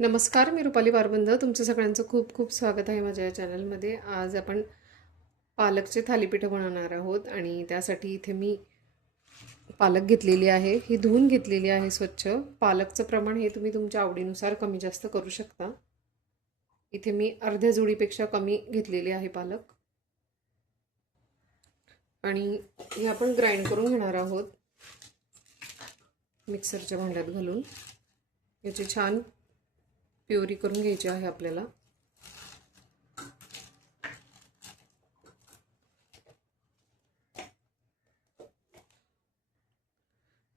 नमस्कार, मी रुपाली बारबंद. तुमचं सगळ्यांचं खूप खूप स्वागत आहे माझ्या या चॅनलमध्ये. आज आपण पालकचे थालीपीठं बनवणार आहोत आणि त्यासाठी इथे मी पालक घेतलेली आहे. ही धुवून घेतलेली आहे स्वच्छ. पालकचं प्रमाण हे तुम्ही तुमच्या आवडीनुसार कमी जास्त करू शकता. इथे मी अर्ध्या जुडीपेक्षा कमी घेतलेली आहे पालक आणि हे आपण ग्राइंड करून घेणार आहोत मिक्सरच्या भांड्यात घालून. याची छान प्युरी करून घ्यायची आहे आपल्याला.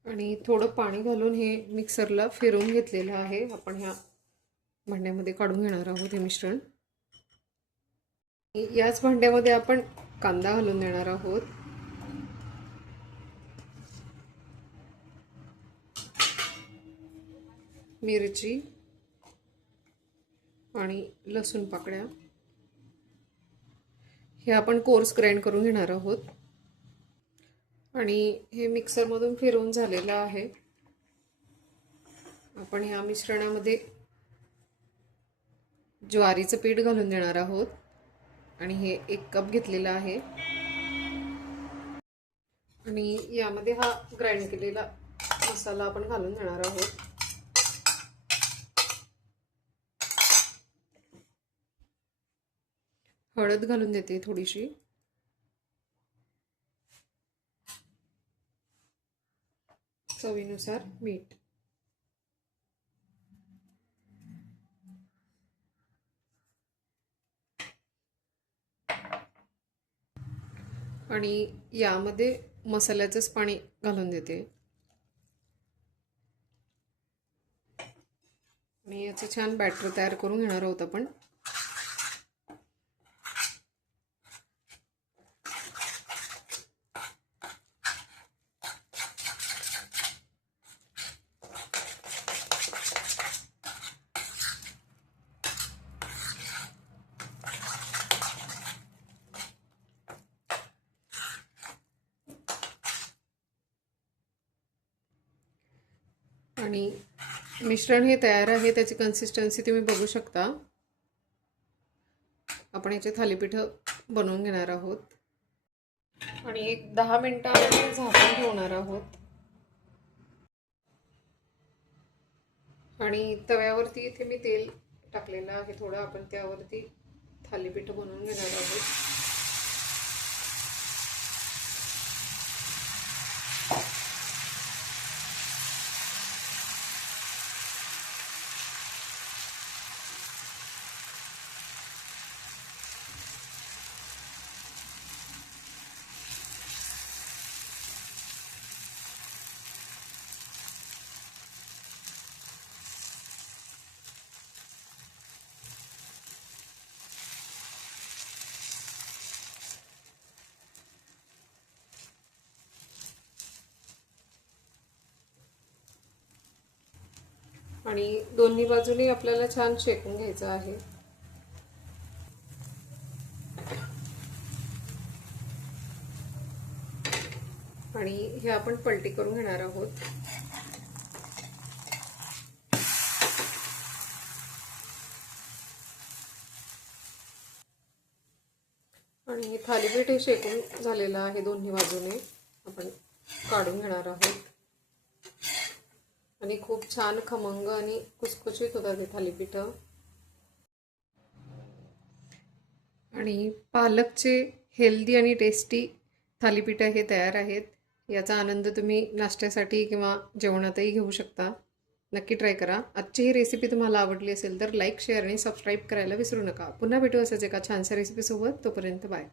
आणि थोडं पाणी घालून हे मिक्सरला फिरवून घेतलेलं आहे. आपण ह्या भांड्यामध्ये काढून घेणार आहोत हे मिश्रण. याच भांड्यामध्ये आपण कांदा घालून देणार आहोत. मिरची आणि लसूण पाकळ्या हे आपण कोर्स ग्राइंड करून घेणार आहोत. आणि हे मिक्सरमधून फिरवून झालेलं आहे. आपण ह्या मिश्रणामध्ये ज्वारीचं पीठ घालून देणार आहोत आणि हे 1 कप घेतलेलं आहे. आणि यामध्ये हा ग्राइंड केलेला मसाला आपण घालून देणार आहोत. हळद घालून देते थोडीशी. चवीनुसार मीठ. आणि यामध्ये मसाल्याचंच पाणी घालून देते आणि याचं छान बॅटर तयार करून घेणार आहोत आपण. आणि मिश्रण हे तयार आहे. त्याची कन्सिस्टन्सी तुम्ही बघू शकता. आपण याचे थालीपीठं बनवून घेणार आहोत आणि एक 10 मिनिटं झाकून ठेवणार आहोत. आणि तव्यावरती इथे मी तेल टाकलेलं आहे थोडं. आपण त्यावरती थालीपीठं बनवून घेणार आहोत. आणि दोन्ही बाजूने आपल्याला छान शेकून घ्यायचं आहे. आणि हे आपण पलटी करून घेणार आहोत. आणि हे थालीपीठ हे शेकून झालेलं आहे दोन्ही बाजूने. आपण काढून घेणार आहोत. आणि खूप छान खमंग आणि कुसकुशीत होतात हे थालीपीठं. आणि पालकचे हेल्दी आणि टेस्टी थालीपीठं हे तयार आहेत. याचा आनंद तुम्ही नाश्त्यासाठी किंवा जेवणातही घेऊ शकता. नक्की ट्राय करा. आजची ही रेसिपी तुम्हाला आवडली असेल तर लाईक, शेअर आणि सबस्क्राईब करायला विसरू नका. पुन्हा भेटू असेच एका छानशा रेसिपीसोबत. तोपर्यंत बाय.